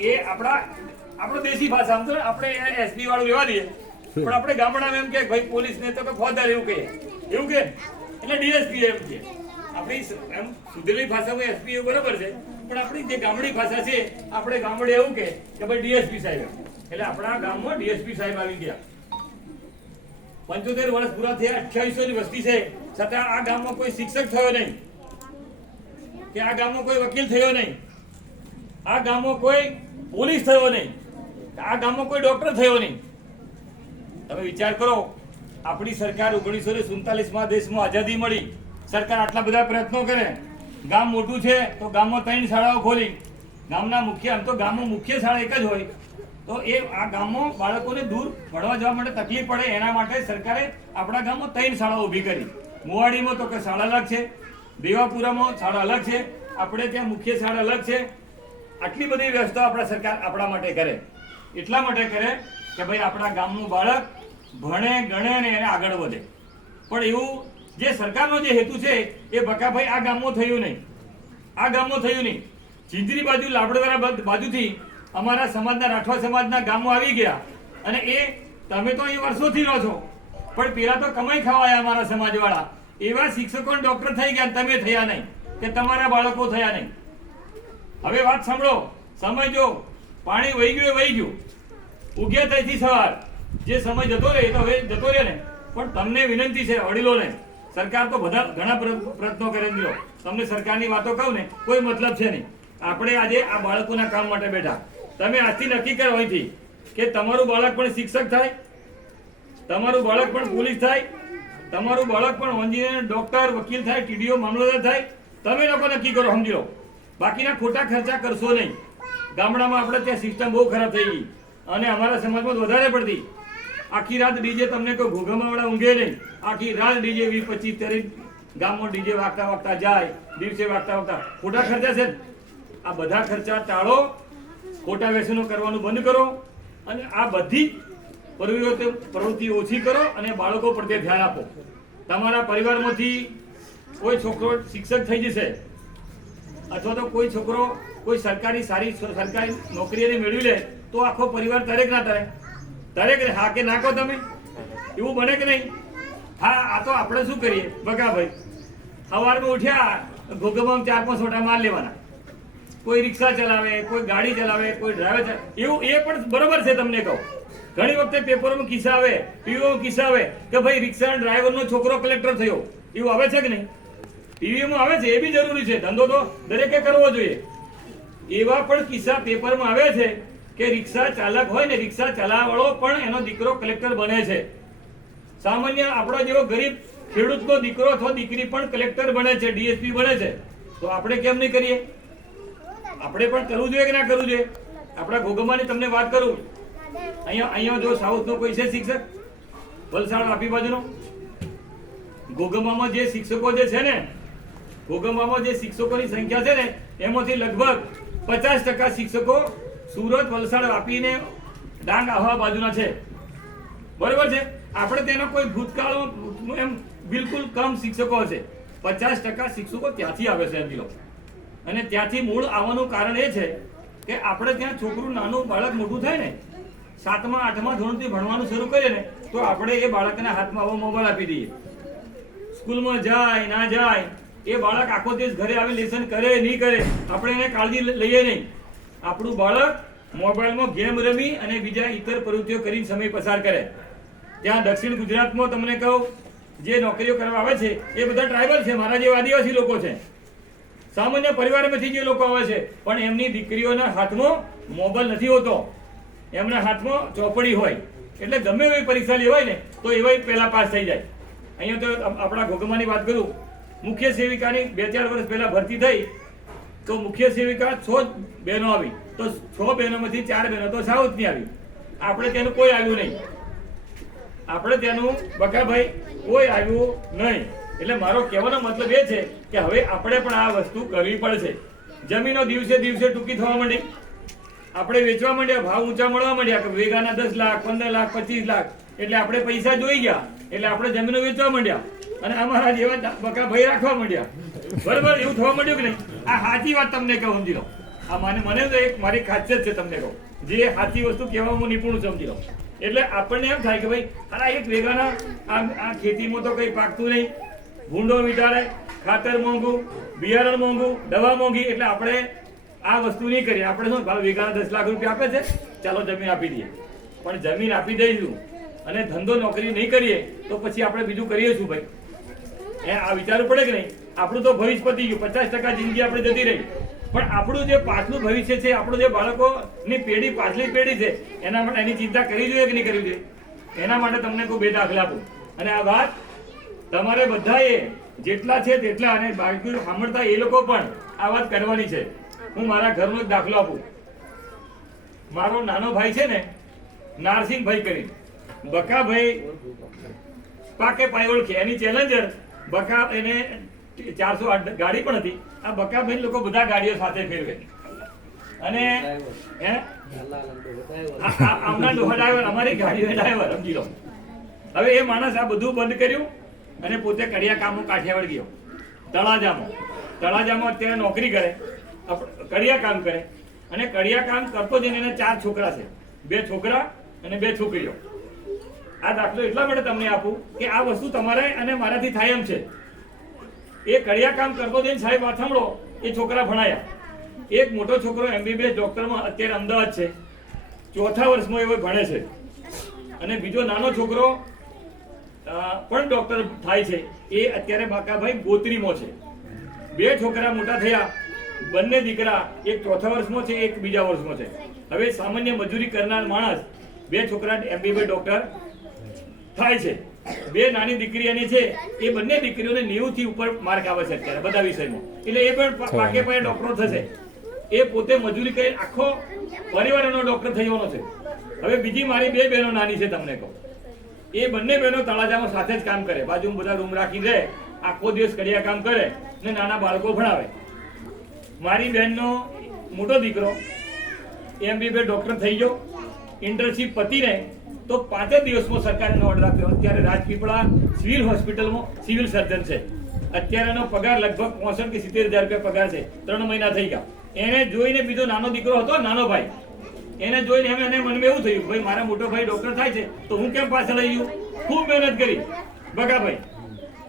એ આપણો દેશી ભાષા સમજો. આપણે એસપી વાળું લેવા દઈએ પણ આપણે ગામડામાં એમ કે ભાઈ પોલીસ ને તો ફોજદાર એવું કે એટલે ડીએસપી એમ કે આપણી એમ સુધેલી ભાષામાં એસપી એવું બરાબર છે પણ આપણી જે ગામડી ભાષા છે આપણે ગામડે એવું કે ભાઈ ડીએસપી સાહેબ એટલે આપણા ગામમાં ડીએસપી સાહેબ આવી ગયા. 75 વર્ષ પૂરા થયા, 2800 ની વસ્તી છે છતાં આ ગામમાં કોઈ શિક્ષક થયો નહીં કે આ ગામમાં કોઈ વકીલ થયો નહીં, આ ગામમાં કોઈ પોલીસ થયો નહીં, આ ગામમાં કોઈ ડોક્ટર થયો નહીં. તમે વિચાર કરો, આપણી સરકાર 1947માં દેશમાં આઝાદી મળી, સરકાર આટલા બધા પ્રયત્નો કરે, ગામ મોટું છે તો ગામમાં 3 શાળાઓ ખોલી, ગામના મુખ્ય આમ તો ગામમાં મુખ્ય શાળા એક જ હોય તો એ આ ગામમાં બાળકોને દૂર ભણવા જવા માટે તકલીફ પડે એના માટે સરકારે આપણા ગામમાં 3 શાળાઓ ઊભી કરી. મુવાડીમાં તો કે શાળા અલગ છે, દેવાપુરામાં શાળા અલગ છે, આપણે ત્યાં મુખ્ય શાળા અલગ છે. આટલી બધી વ્યવસ્થા આપણા સરકાર આપણા માટે કરે. એટલા માટે કરે કે ભાઈ આપણા ગામનું બાળક ભણે ગણે ને એને આગળ વધે. પણ એવું જે સરકારનો જે હેતુ છે એ બકાભાઈ આ ગામમાં થયું નહીં, આ ગામમાં થયું નહીં. ચીંદરી બાજુ લાબડવાળા બાજુથી અમારા સમાજના રાઠવા સમાજના ગામો આવી ગયા અને એ તમે તો અહીં વર્ષોથી રહો છો પણ પેલા તો કમાઈ ખાવાયા અમારા સમાજવાળા એવા શિક્ષકો ડોક્ટર થઈ ગયા, તમે થયા નહીં કે તમારા બાળકો થયા નહીં. હવે વાત સાંભળો, સમજો, પાણી વહી ગયું, ઉગ્યા ત્યાંથી સવાર, જે સમય જતો રહે તો હવે જતો રહે ને. પણ તમને વિનંતી છે વડીલોને, સરકાર તો બધા ઘણા પ્રયત્નો કરે છે, તમને સરકારની વાતો કહું ને કોઈ મતલબ છે નહીં. આપણે આજે આ બાળકોના કામ માટે બેઠા. તમે આજથી નક્કી કરો અહીંથી કે તમારું બાળક પણ શિક્ષક થાય, તમારું બાળક પણ પોલીસ થાય, તમારું બાળક પણ એન્જિનિયર, ડોક્ટર, વકીલ થાય, ટીડીઓ, મામલતદાર થાય. તમે લોકો નક્કી કરો, સમજી લો. બાકીના ખોટા ખર્ચા કરશો નહીં. ગામડામાં આપણે ત્યાં સિસ્ટમ બહુ ખરાબ થઈ ગઈ અને અમારા સમાજમાં વધારે પડતી. આખી રાત ડીજે, તમને કોઈ ઘોઘામાવાળા ઊંઘે નહીં, આખી રાત ડીજે 20-25 ગામમાં ડીજે વાગતા જાય, દિવસે વાગતા ખોટા ખર્ચા છે. આ બધા ખર્ચા ટાળો, ખોટા વ્યસનો કરવાનું બંધ કરો અને આ બધી પ્રવૃત્તિ ઓછી કરો અને બાળકો પ્રત્યે ધ્યાન આપો. તમારા પરિવારમાંથી કોઈ છોકરો શિક્ષક થઈ જશે અથવા તો કોઈ છોકરો કોઈ સારી સરકારી નોકરી મેળવી લે તો આખો પરિવાર તરેક ના તરે હા કે ના કહો તમે? એવું બને કે નહીં? હા, આ તો આપણે શું કરીએ બગા ભાઈ, સવારમાં ઉઠ્યા ઘોઘામાં 4-5 છોટા માર લેવાના. કોઈ રિક્ષા ચલાવે, કોઈ ગાડી ચલાવે, કોઈ ડ્રાઈવર ચલાવે, એવું એ પણ બરોબર છે. તમને કહું, ઘણી વખતે પેપરોમાં કિસ્સા આવે, ટીવીઓમાં કિસ્સા આવે કે ભાઈ રિક્ષા ડ્રાઈવરનો છોકરો કલેક્ટર થયો, એવું આવે છે કે નહીં? ટીવીમાં આવે છે, એ બી જરૂરી છે, ધંધો તો દરેકે કરવો જોઈએ. એવા પણ કિસ્સા પેપરમાં આવે છે કે રિક્ષા ચાલક હોય ને, રિક્ષા ચલાવવાળો પણ એનો દીકરો કલેક્ટર બને છે. સામાન્ય આપણો જેવો ગરીબ ખેડૂતનો દીકરો અથવા દીકરી પણ કલેક્ટર બને છે, ડીએસપી બને છે. તો આપણે કેમ નહીં કરીએ? આપણે પણ કરવું જોઈએ કે ના કરવું જોઈએ? આપણા ઘોઘામાની તમને વાત કરું, અહીંયા જો સાઉથનો કોઈ છે શિક્ષક, વલસાડ વાપી બાજુનો, ઘોઘામામાં જે શિક્ષકો જે છે ને, ઘોઘામામાં જે શિક્ષકોની સંખ્યા છે ને એમાંથી લગભગ 50% શિક્ષકો સુરત, વલસાડ, વાપી ને ડાંગ આહવા બાજુના છે. બરોબર છે? આપણે તેનો કોઈ ભૂતકાળમાં એમ બિલકુલ કમ શિક્ષકો હશે. 50% શિક્ષકો ત્યાંથી આવે છે એમ. અને ત્યાંથી મૂળ આવવાનું કારણ એ છે કે આપણે ત્યાં છોકરું નાનું બાળક મોટું થાય ને, 7મા 8મા ધોરણથી ભણવાનું શરૂ કરીએ ને તો આપણે એ બાળકના હાથમાં આવો મોબાઈલ આપી દઈએ. સ્કૂલમાં જાય ના જાય, એ બાળક આખો દિવસ ઘરે આવી લેસન કરે નહીં કરે, આપણે એને કાળજી લઈએ નહીં. આપણું બાળક મોબાઈલમાં ગેમ રમી અને બીજા ઇતર પ્રવૃત્તિઓ કરીને સમય પસાર કરે. ત્યાં દક્ષિણ ગુજરાતમાં તમને કહું, જે નોકરીઓ કરવા આવે છે એ બધા ટ્રાઇબલ છે, મારા જેવા આદિવાસી લોકો છે. સામાન્ય પરિવારમાંથી જે લોકો આવે છે પણ એમની દીકરીઓના હાથમાં મોબાઈલ નથી હોતો, એમના હાથમાં ચોપડી હોય. એટલે ગમે એવી પરીક્ષા લેવાય ને તો એવા પહેલા પાસ થઈ જાય. અહીંયા તો આપણા ઘોઘામાની વાત કરું, મુખ્ય સેવિકાની 2-4 વર્ષ પહેલા ભરતી થઈ તો મુખ્ય સેવિકા 6 બહેનો આવી, તો 6 બહેનોમાંથી 4 બહેનો તો સાઉથની આવી. આપણે તેનું કોઈ આવ્યું નહીં, આપણે તેનું બકાભાઈ કોઈ આવ્યું નહીં. એટલે મારો કહેવાનો મતલબ એ છે કે હવે આપણે પણ આ વસ્તુ કરવી પડશે. જમીનો દિવસે દિવસે ટૂંકી થવા માંડી, આપણે વેચવા માંડ્યા, ભાવ ઊંચા મળવા માંડ્યા કે વેગાના 10 લાખ, 15 લાખ, 25 લાખ, એટલે આપણે પૈસા જોઈ ગયા એટલે આપણે જમીનો વેચવા માંડ્યા અને અમારા જેવા બકા ભાઈ રાખવા માંડ્યા. બરાબર? એવું થવા માંડ્યું કે નહીં? આ સાચી વાત તમને કહું, સમજી લો. મને તો એક મારી ખાસિયત છે, તમને કહું, જે સાચી વસ્તુ કહેવા હું નિપુણ સમજી લઉં. એટલે આપણને એમ થાય કે ભાઈ અરે એક વેગાના આ ખેતીમાં તો કંઈ પાકતું નહીં, ભૂંડો વિચારે, ખાતર મોંઘું, બિયારણ મોંઘું, દવા મોંઘી, એટલે આપણે આ વસ્તુ નહીં કરીએ. આપણે શું વેગાના 10 લાખ રૂપિયા આપે છે, ચાલો જમીન આપી દઈએ. પણ જમીન આપી દઈશું અને ધંધો નોકરી નહીં કરીએ તો પછી આપણે બીજું કરીએ શું ભાઈ? આ વિચારવું પડે કે નહીં? આપણું તો ભવિષ્ય પતી ગયું, 50% જિંદગી આપણે જતી રહી, પણ આપણું જે પાછલું ભવિષ્ય છે, આપણું જે બાળકોની પેઢી, પાછલી પેઢી છે, એના માટે એની ચિંતા કરવી જોઈએ કે નહીં કરવી જોઈએ? એના માટે તમને કોઈ 2 દાખલા આપું, અને આ વાત તમારે બધાએ જેટલા છે તેટલા, અને બાકી સાંભળતા એ લોકો પણ આ વાત કરવાની છે. હું મારા ઘરનો એક દાખલો આપું. મારો નાનો ભાઈ છે ને, નારસિંહભાઈ કરી, બકાભાઈ પાકે પાય ઓળખે, એની ચેલેન્જર બકા, એને 408 ગાડી પણ હતી. આ બકાભાઈ લોકો બધા ગાડીઓ સાથે ફેરવે, અને આમના ડોહા ડ્રાઈવર, અમારી ગાડીઓ ડ્રાઈવર, સમજી લો. હવે એ માણસ આ બધું બંધ કર્યું અને પોતે કડિયા કામો કાઠિયાવાડ ગયો, તળાજામાં અત્યારે નોકરી કરે, કડિયા કામ કરે, અને કડિયા કામ કરતો જઈને એને 4 છોકરા છે, 2 છોકરા અને 2 છોકરીઓ. આ દાખલો એટલા માટે તમને આપું કે આ વસ્તુ તમારે અને મારાથી થાય એમ છે. એ કડિયા કામ કરતો જઈને સાહેબ વાત સાંભળો, એ છોકરા ભણાયા. એક મોટો છોકરો MBBS ડોક્ટરમાં અત્યારે અમદાવાદ છે, 4થા વર્ષમાં એવો ભણે છે, અને બીજો નાનો છોકરો પણ ડોક્ટર થાય છે, એ અત્યારે બાકાભાઈ ગોત્રીમાં છે. 2 છોકરા મોટા થયા, બંને દીકરા, એક 4થા વર્ષમાં છે, એક બીજા વર્ષમાં છે. હવે સામાન્ય મજૂરી કરનાર માણસ 2 છોકરા MBBS ડોક્ટર થાય છે. 2 નાની દીકરી એની છે, એ બંને દીકરીઓને 90 થી ઉપર માર્ક આવે છે અત્યારે બધા વિષયમાં, એટલે એ પણ પાકે પાયે ડોક્ટર થશે. એ પોતે મજૂરી કરી આખો પરિવાર એનો ડોક્ટર થવાનો છે. હવે બીજી મારી 2 બહેનો નાની છે, તમને કહું, એ બંને બહેનો તળાજામાં સાથે જ કામ કરે, બાજુમાં બધા રૂમ રાખી રહે, આખો દિવસ કડિયા કામ કરે ને નાના બાળકો ભણાવે. મારી બહેનનો મોટો દીકરો MBBS ડોક્ટર થઈ ગયો, ઇન્ટર્નશીપ પતીને તો 5 જ દિવસમાં સરકારે ઓર્ડર આપ્યો. અત્યારે રાજપીપળા સિવિલ હોસ્પિટલમાં સિવિલ સર્જન છે. અત્યારે એનો પગાર લગભગ 65 કે 70 હજાર રૂપિયા પગાર છે. 3 મહિના થઈ ગયા. એને જોઈને બીજો નાનો દીકરો હતો, નાનો ભાઈ, એને જોઈને એને મનમાં એવું થયું, ભાઈ મારા મોટો ભાઈ ડોક્ટર થાય છે તો હું કેમ પાછળ આવી ગયું? ખૂબ મહેનત કરી બગાભાઈ,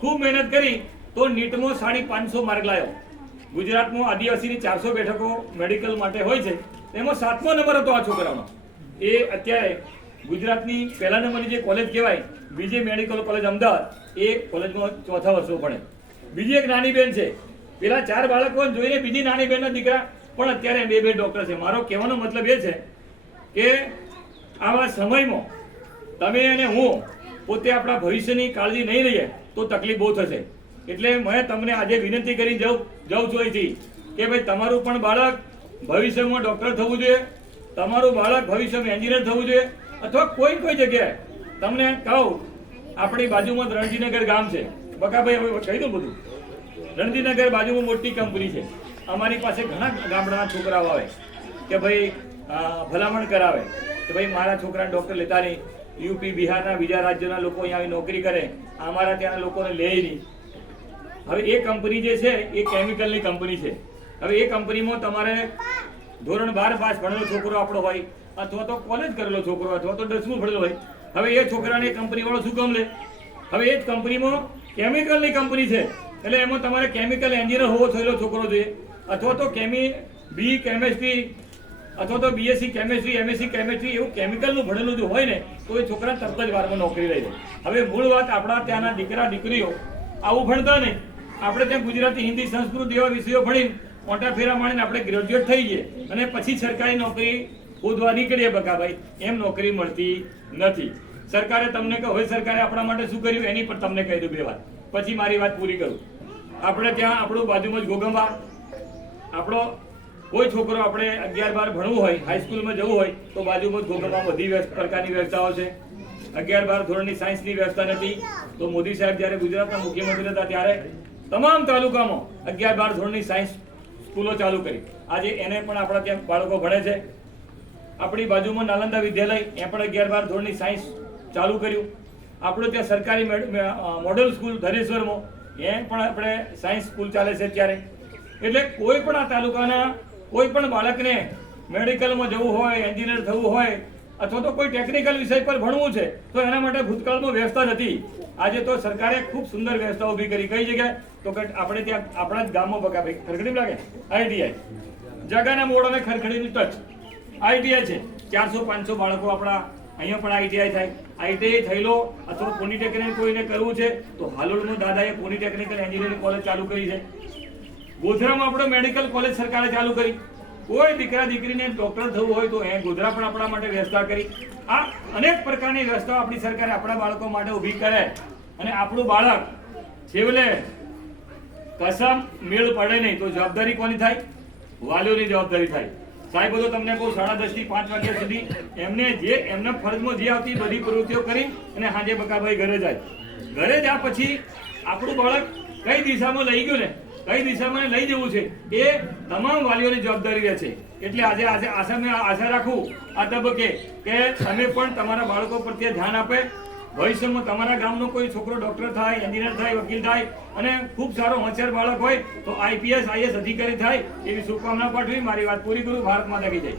ખૂબ મહેનત કરી તો નીટમાં 550 માર્ક લાવ્યો. ગુજરાતમાં આદિવાસીની 400 બેઠકો મેડિકલ માટે હોય છે, એમાં 7મો નંબર હતો આ છોકરાનો. એ અત્યારે ગુજરાતની પહેલા નંબરની જે કોલેજ કહેવાય, બીજી મેડિકલ કોલેજ અમદાવાદ, એ કોલેજમાં 4થા વર્ષો ભણે. બીજી એક નાની બેન છે, પેલા 4 બાળકો જોઈને બીજી નાની બેનના દીકરા પણ અત્યારે MBBS ડોક્ટર છે. મારો કહેવાનો મતલબ એ છે કે આવા સમયમાં તમે અને હું પોતે આપણા ભવિષ્યની કાળજી નહીં લઈએ તો તકલીફ બહુ થશે. એટલે મેં તમને આજે વિનંતી કરી જાઉં છું અહીંથી કે ભાઈ તમારું પણ બાળક ભવિષ્યમાં ડોક્ટર થવું જોઈએ, તમારું બાળક ભવિષ્યમાં એન્જિનિયર થવું જોઈએ, અથવા કોઈ જગ્યાએ તમને કહું, આપણી બાજુમાં રણજીનગર ગામ છે, બકાભાઈ હવે કહી દઉં બધું. રણજીનગર બાજુમાં મોટી કંપની છે. અમારી પાસે ઘણા ગામડાના છોકરાઓ આવે કે ભાઈ ભલામણ કરાવે કે ભાઈ મારા છોકરાને ડોક્ટર લેતા નહીં, યુપી બિહારના બીજા રાજ્યના લોકો અહીંયા આવી નોકરી કરે, અમારા ત્યાંના લોકોને લે નહીં. હવે એ કંપની જે છે એ કેમિકલની કંપની છે. હવે એ કંપનીમાં તમારે ધોરણ 12 પાસ ભણેલો છોકરો આપણો હોય, અથવા તો કોલેજ કરેલો છોકરો, અથવા તો 10મું ભણેલો હોય. હવે એ છોકરાને કંપની વાળો શું કામ લે? હવે એ જ કંપનીમાં કેમિકલની કંપની છે, એટલે એમાં તમારે કેમિકલ એન્જિનિયર હોવો થયેલો છોકરો જોઈએ, અથવા તો BE કેમેસ્ટ્રી, અથવા તો BSc કેમેસ્ટ્રી, MSc કેમેસ્ટ્રી, એવું કેમિકલનું ભણેલું જો હોય ને તો એ છોકરા તરત જ વારમાં નોકરી લઈ જાય. હવે મૂળ વાત, આપણા ત્યાંના દીકરા દીકરીઓ આવું ભણતા નહીં. આપણે ત્યાં ગુજરાતી, હિન્દી, સંસ્કૃત જેવા વિષયો ભણીને મોટા ફેરા માણીને આપણે ગ્રેજ્યુએટ થઈ જઈએ અને પછી સરકારી નોકરી શોધવા નીકળીએ બકાભાઈ, એમ નોકરી મળતી નથી. સરકારે તમને કહો, હવે સરકારે આપણા માટે શું કર્યું એની પર તમને કહી દઉં 2 વાત, પછી મારી વાત પૂરી કરું. આપણે ત્યાં આપણું બાજુમાં જ ગોગંબા, આપણો કોઈ છોકરો આપણે 11-12 ભણવું હોય, હાઈસ્કૂલમાં જવું હોય તો બાજુમાં જ ગોગંબા બધી પ્રકારની વ્યવસ્થાઓ છે. 11-12 ધોરણની સાયન્સની વ્યવસ્થા નથી, તો મોદી સાહેબ જ્યારે ગુજરાતના મુખ્યમંત્રી હતા ત્યારે તમામ તાલુકામાં 11-12 ધોરણની સાયન્સ સ્કૂલો ચાલુ કરી. આજે એને પણ આપણા ત્યાં બાળકો ભણે છે. આપણી બાજુમાં નાલંદા વિદ્યાલય, એ પણ 11-12 ધોરણની સાયન્સ ચાલુ કર્યું. આપણે ત્યાં સરકારી મોડેલ સ્કૂલ ધરેશ્વરમાં, એ પણ આપણે સાયન્સ સ્કૂલ ચાલે છે અત્યારે. એટલે કોઈ પણ આ તાલુકાના કોઈ પણ બાળકને મેડિકલમાં જવું હોય, એન્જિનિયર થવું હોય અથવા તો કોઈ ટેકનિકલ વિષય પર ભણવું છે તો એના માટે ભૂતકાળમાં વ્યવસ્થા નથી. આજે તો સરકારે ખૂબ સુંદર વ્યવસ્થા ઊભી કરી. કઈ જગ્યાએ? તો કે આપણે ત્યાં આપણા જ ગામમાં બગા ભાઈ ખરખડી લાગે ITI જગાના મોડ અને ખરખડીની ટચ ITI છે. 400-500 બાળકો આપણા અહીંયા પણ ITI થાય. ITI થયેલો અથવા પોલિટેકનિક કોઈને કરવું છે તો હાલોલમાં દાદાએ પોલિટેકનિકલ એન્જિનિયરિંગ કોલેજ ચાલુ કરી છે. ગોધરામાં આપણે મેડિકલ કોલેજ સરકારે ચાલુ કરી. કોઈ દીકરા દીકરીને ડોક્ટર થવું હોય તો એ ગોધરા પણ આપણા માટે વ્યવસ્થા કરી. આ અનેક પ્રકારની વ્યવસ્થા આપણી સરકારે આપણા બાળકો માટે ઊભી કરે અને આપણું બાળક છેવટે કસમ મેળ પડે નહીં તો જવાબદારી કોની થાય? વાલીઓની જવાબદારી થાય. સાહેબ તો તમને કહું 10:30 થી 5 વાગ્યા સુધી એમને જે એમના ફરજમાં જે આવતી બધી પ્રવૃત્તિઓ કરી અને સાંજે બકાભાઈ ઘરે જાય. ઘરે જ્યાં પછી આપણું બાળક કઈ દિશામાં લઈ ગયું ને કઈ દિશામાં લઈ જવું છે એ તમામ વાલીઓની જવાબદારી રહે છે. એટલે આજે આશા રાખું આ તબક્કે કે તમે પણ તમારા બાળકો પ્રત્યે ધ્યાન આપે. ભવિષ્યમાં તમારા ગામનો કોઈ છોકરો ડોક્ટર થાય, એન્જિનિયર થાય, વકીલ થાય અને ખૂબ સારો હોશિયાર બાળક હોય તો IPS IAS અધિકારી થાય એવી શુભકામના પાઠવી મારી વાત પૂરી કરું. ભારત માતા કી જય.